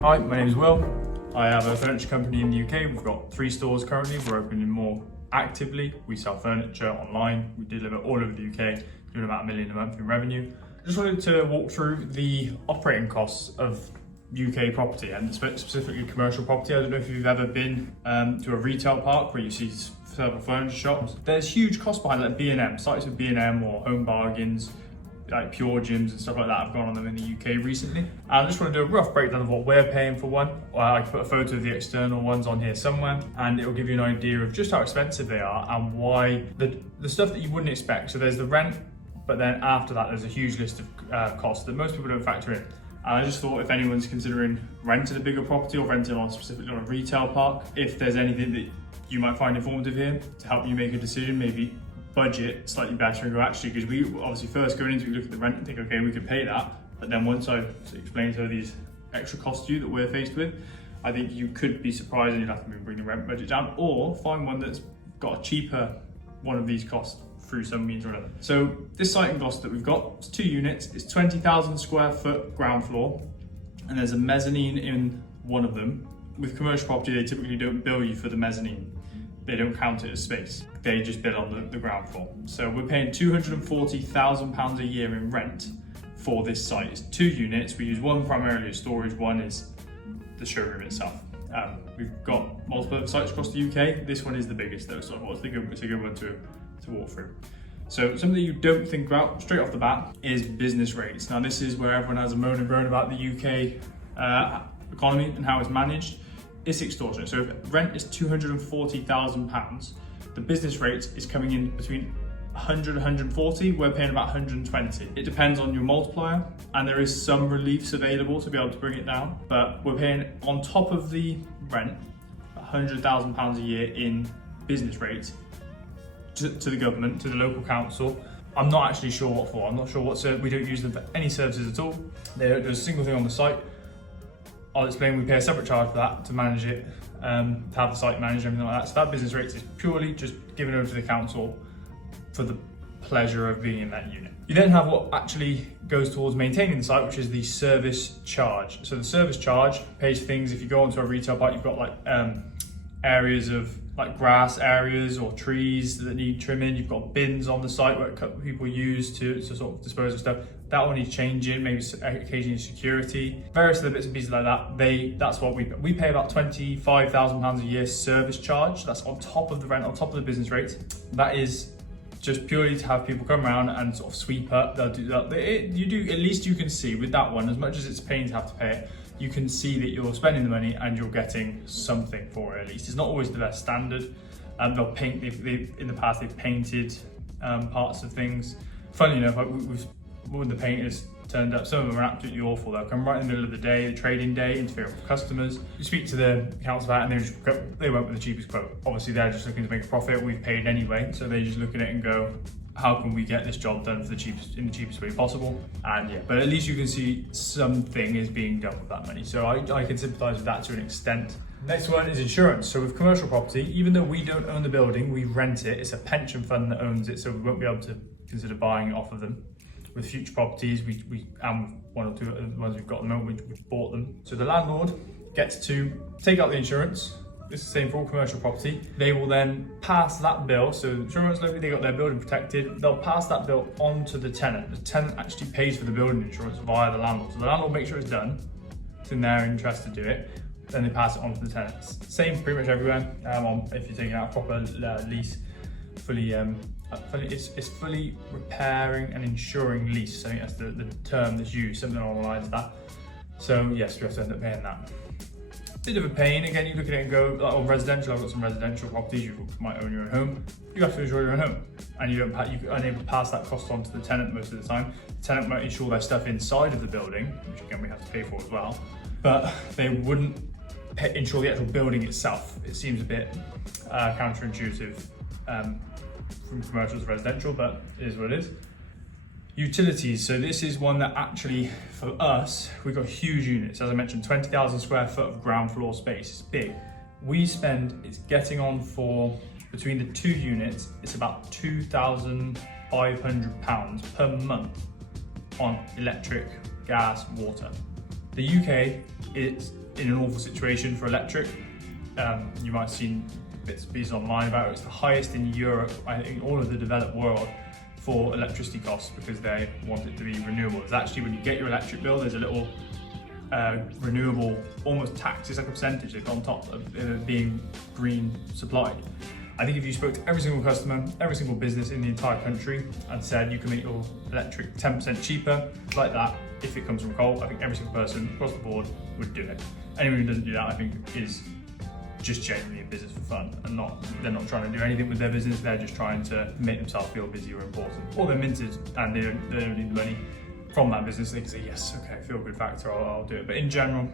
Hi, my name is Will. I have a furniture company in the UK. We've got 3 stores currently. We're opening more actively. We sell furniture online. We deliver all over the UK, doing about $1 million a month in revenue. I just wanted to walk through the operating costs of UK property and specifically commercial property. I don't know if you've ever been to a retail park where you see several furniture shops. There's huge costs behind like B&M, sites with B&M or Home Bargains, like Pure Gyms and stuff like that. I've gone on them in the UK recently. I just want to do a rough breakdown of what we're paying for one. I can put a photo of the external ones on here somewhere, and it will give you an idea of just how expensive they are and why the stuff that you wouldn't expect. So there's the rent, but then after that, there's a huge list of costs that most people don't factor in. And I just thought if anyone's considering renting a bigger property or renting on specifically on a retail park, if there's anything that you might find informative here to help you make a decision, maybe budget slightly better and go actually, because we obviously first going into it, we look at the rent and think, okay, we could pay that. But then once I explain some of these extra costs to you that we're faced with, I think you could be surprised and you'd have to bring the rent budget down or find one that's got a cheaper one of these costs through some means or another. So this site in Gloucester that we've got, it's 2 units, it's 20,000 square foot ground floor, and there's a mezzanine in one of them. With commercial property, they typically don't bill you for the mezzanine. They don't count it as space. They just bill on the ground floor. So we're paying £240,000 a year in rent for this site. It's 2 units. We use one primarily as storage, one is the showroom itself. We've got multiple sites across the UK. This one is the biggest though, so it's a good one to walk through. So something you don't think about straight off the bat is business rates. Now this is where everyone has a moan and groan about the UK economy and how it's managed. It's extortionate. So if rent is £240,000, the business rate is coming in between 100 and 140, we're paying about 120. It depends on your multiplier, and there is some reliefs available to be able to bring it down, but we're paying on top of the rent £100,000 a year in business rates to the government, to the local council. I'm not actually sure what for. I'm not sure what we don't use them for any services at all. There's a single thing on the site. I'll explain, we pay a separate charge for that to manage it, to have the site managed and everything like that. So that business rate is purely just given over to the council for the pleasure of being in that unit. You then have what actually goes towards maintaining the site, which is the service charge. So the service charge pays things, if you go onto a retail park, you've got like areas of like grass areas or trees that need trimming. You've got bins on the site where people use to sort of dispose of stuff. That will need changing, maybe occasionally security. Various other bits and pieces like that, that's what we pay about £25,000 a year service charge. That's on top of the rent, on top of the business rates. That is just purely to have people come around and sort of sweep up. They'll do that. At least you can see with that one, as much as it's a pain to have to pay it, you can see that you're spending the money and you're getting something for it at least. It's not always the best standard. They'll paint, in the past they've painted parts of things. Funnily enough, when the painters turned up, some of them are absolutely awful. They'll come right in the middle of the day, the trading day, interfere with customers. You speak to the council about it and they went with the cheapest quote. Obviously they're just looking to make a profit, we've paid anyway, so they just look at it and go, how can we get this job done for in the cheapest way possible? And yeah, but at least you can see something is being done with that money. So I can sympathise with that to an extent. Next one is insurance. So with commercial property, even though we don't own the building, we rent it. It's a pension fund that owns it, so we won't be able to consider buying it off of them. With future properties, and one or two of the ones we've got at the moment, we've bought them. So the landlord gets to take out the insurance. It's the same for all commercial property. They will then pass that bill. So insurance locally, they got their building protected. They'll pass that bill on to the tenant. The tenant actually pays for the building insurance via the landlord. So the landlord makes sure it's done. It's in their interest to do it. Then they pass it on to the tenants. Same pretty much everywhere. If you're taking out a proper lease, it's fully repairing and insuring lease. I think that's the term that's used, something along the lines of that. So yes, you have to end up paying that. Bit of a pain. Again, you look at it and go, like on residential, I've got some residential properties, you might own your own home. You have to insure your own home. And you're unable to pass that cost on to the tenant most of the time. The tenant might insure their stuff inside of the building, which again, we have to pay for as well. But they wouldn't insure the actual building itself. It seems a bit counterintuitive from commercial to residential, but it is what it is. Utilities, so this is one that actually, for us, we've got huge units. As I mentioned, 20,000 square foot of ground floor space, it's big. It's getting on for, between the 2 units, it's about £2,500 per month on electric, gas, water. The UK, it's in an awful situation for electric. You might have seen bits and pieces online about it. It's the highest in Europe, I think, all of the developed world for electricity costs because they want it to be renewable. It's actually, when you get your electric bill, there's a little renewable, almost tax, it's like a percentage they've got on top of it being green supplied. I think if you spoke to every single customer, every single business in the entire country and said you can make your electric 10% cheaper, like that, if it comes from coal, I think every single person across the board would do it. Anyone who doesn't do that, I think, is just genuinely in business for fun and they're not trying to do anything with their business, they're just trying to make themselves feel busy or important. Or they're minted and they don't need the money from that business, they can say, yes, okay, feel good factor, I'll do it. But in general,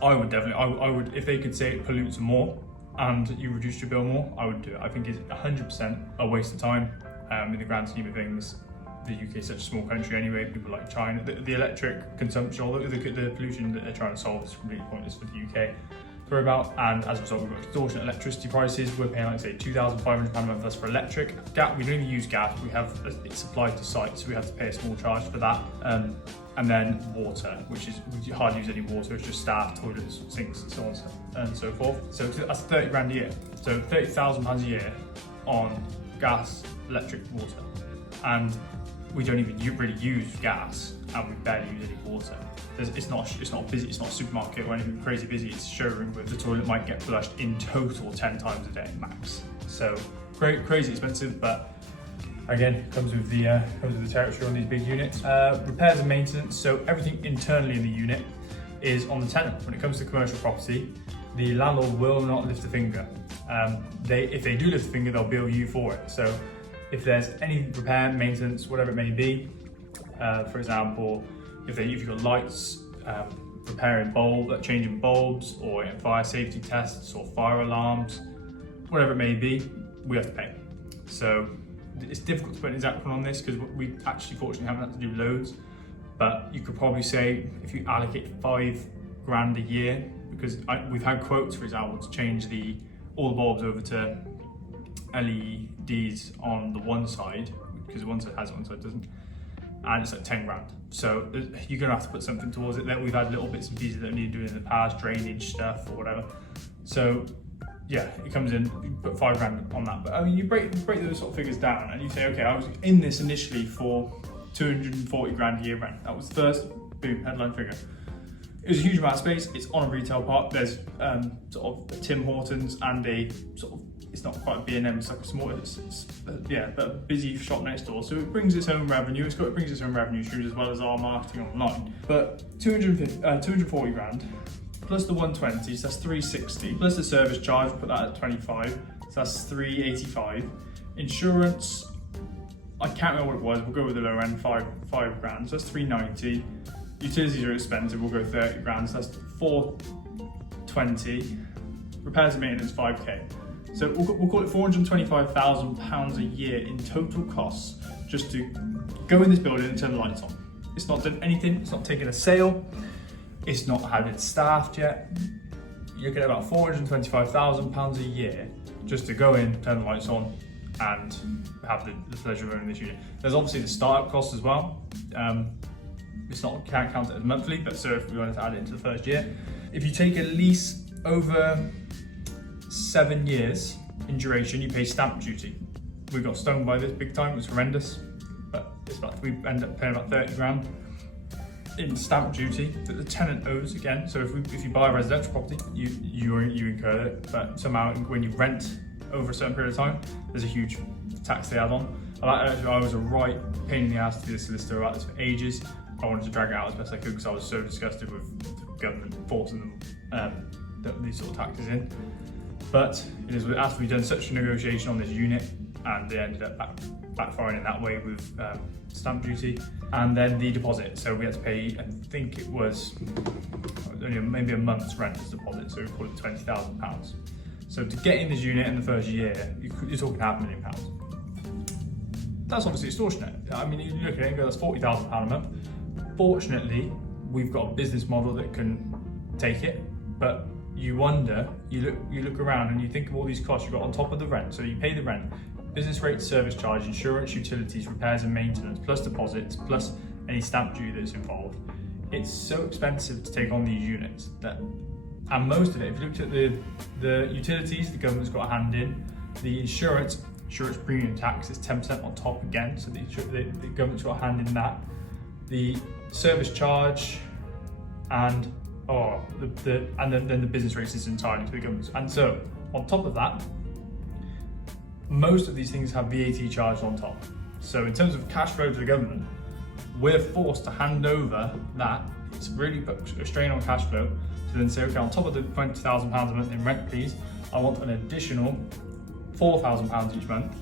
I would definitely, I would, if they could say it pollutes more and you reduce your bill more, I would do it. I think it's 100% a waste of time in the grand scheme of things. The UK is such a small country anyway, people like China, the electric consumption, or the pollution that they're trying to solve is completely pointless for the UK. About, and as a result we've got extortionate electricity prices. We're paying like say £2,500 a month, that's for electric. Gas, we don't even use gas, we have it's supplied to site, so we have to pay a small charge for that. And then water, which is, we hardly use any water, it's just staff, toilets, sinks, and so on and so forth. So that's 30 grand a year, so £30,000 a year on gas, electric, water, and we don't even really use gas, and we barely use any water. It's not busy. It's not a supermarket or anything crazy busy. It's a showroom where the toilet might get flushed in total 10 times a day max. So crazy expensive, but again, it comes with the territory on these big units. Repairs and maintenance. So everything internally in the unit is on the tenant. When it comes to commercial property, the landlord will not lift a finger. If they do lift a finger, they'll bill you for it. So if there's any repair, maintenance, whatever it may be, for example, if you've got lights, repairing changing bulbs, or fire safety tests or fire alarms, whatever it may be, we have to pay. So it's difficult to put an exact one on this because we actually fortunately haven't had to do loads, but you could probably say if you allocate 5 grand a year, because we've had quotes, for example, to change all the bulbs over to LEDs on the one side, because one side has it, one side doesn't, and it's like 10 grand. So you're gonna have to put something towards it. Then we've had little bits and pieces that we need doing in the past, drainage stuff or whatever. So yeah, it comes in, you put 5 grand on that. But I mean, you break those sort of figures down and you say, okay, I was in this initially for 240 grand a year rent. That was the first, boom, headline figure. It was a huge amount of space. It's on a retail park. There's sort of a Tim Hortons and a sort of, it's not quite a B&M, it's like a small, but a busy shop next door. So it brings its own revenue. It brings its own revenue streams as well as our marketing online. But 240 grand plus the 120, so that's 360, plus the service charge, put that at 25, so that's 385. Insurance, I can't remember what it was, we'll go with the lower end, 5 grand, so that's 390. Utilities are expensive, we'll go 30 grand, so that's 420. Repairs and maintenance, 5k. So we'll call it £425,000 a year in total costs just to go in this building and turn the lights on. It's not done anything, it's not taken a sale, it's not had it staffed yet. You're looking at about £425,000 a year just to go in, turn the lights on, and have the pleasure of owning this unit. There's obviously the startup cost as well. It's not, can't count it as monthly, but so if we wanted to add it into the first year. If you take a lease over 7 years in duration, you pay stamp duty. We got stung by this big time, it was horrendous, but we end up paying about 30 grand in stamp duty that the tenant owes again. So if you buy a residential property, you incur it, but somehow when you rent over a certain period of time, there's a huge tax they add on. I was a right pain in the ass to be the solicitor about this for ages. I wanted to drag it out as best I could because I was so disgusted with the government forcing these sort of taxes in. But it is after we've done such a negotiation on this unit, and they ended up backfiring in that way with stamp duty, and then the deposit. So we had to pay, I think it was only maybe a month's rent as deposit, so we call it £20,000. So to get in this unit in the first year, you're talking £500,000. That's obviously extortionate. I mean, you look at it and go, that's £40,000 a month. Fortunately, we've got a business model that can take it, but you wonder, you look around and you think of all these costs you've got on top of the rent. So you pay the rent, business rate, service charge, insurance, utilities, repairs and maintenance, plus deposits, plus any stamp duty that's involved. It's so expensive to take on these units that And most of it, if you looked at the utilities, the government's got a hand in. The insurance premium tax is 10% on top again, so the government's got a hand in that. The service charge and then the business rates is entirely to the government. And so on top of that, most of these things have VAT charged on top. So in terms of cash flow to the government, we're forced to hand over that. It's really put a strain on cash flow to then say, okay, on top of the £20,000 a month in rent, please, I want an additional £4,000 each month.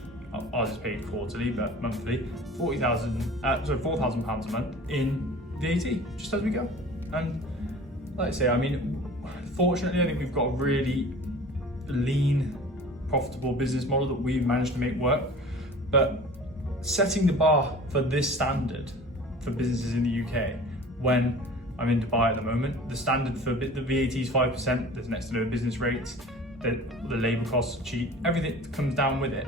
Ours is paid quarterly, but monthly, £4,000 a month in VAT, just as we go. And like I say, I mean, fortunately, I think we've got a really lean, profitable business model that we've managed to make work. But setting the bar for this standard for businesses in the UK, when I'm in Dubai at the moment, the standard for the VAT is 5%, there's next to no business rates, the labour costs are cheap, everything that comes down with it.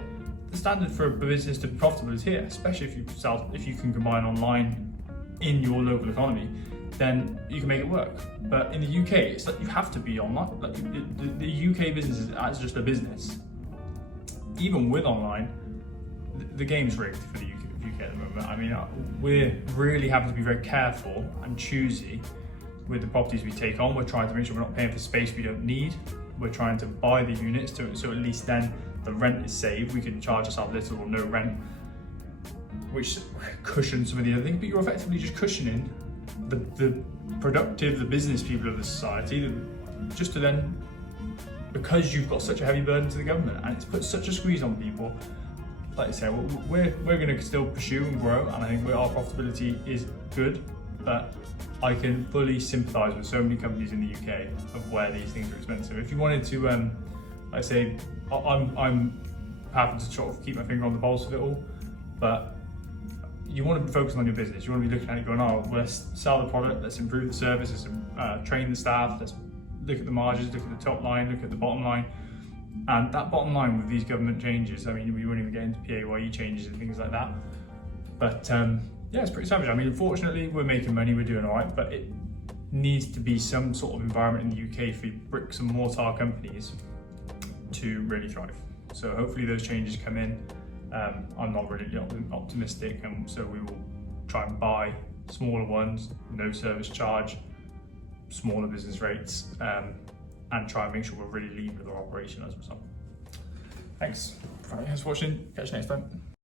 The standard for a business to be profitable is here, especially if you can combine online in your local economy, then you can make it work. But in the UK, it's like you have to be online. Like the UK business is just a business. Even with online, the game's rigged for the UK at the moment. I mean, we're really having to be very careful and choosy with the properties we take on. We're trying to make sure we're not paying for space we don't need. We're trying to buy the units so at least then the rent is saved. We can charge ourselves little or no rent, which cushions some of the other things, but you're effectively just cushioning the business people of the society, just to then, because you've got such a heavy burden to the government and it's put such a squeeze on people. Like I say, we're going to still pursue and grow, and I think our profitability is good, but I can fully sympathise with so many companies in the UK of where these things are expensive. If you wanted to, like I say, I'm happy to sort of keep my finger on the pulse of it all, but you want to be focusing on your business. You want to be looking at it going, oh, let's sell the product, let's improve the service, let's train the staff, let's look at the margins, look at the top line, look at the bottom line. And that bottom line with these government changes, I mean, we won't even get into PAYE changes and things like that. But yeah, it's pretty savage. I mean, fortunately, we're making money, we're doing all right, but it needs to be some sort of environment in the UK for bricks and mortar companies to really thrive. So hopefully those changes come in. I'm not really optimistic, and so we will try and buy smaller ones, no service charge, smaller business rates, and try and make sure we're really lean with our operation as a result. Thanks for watching. Catch you next time.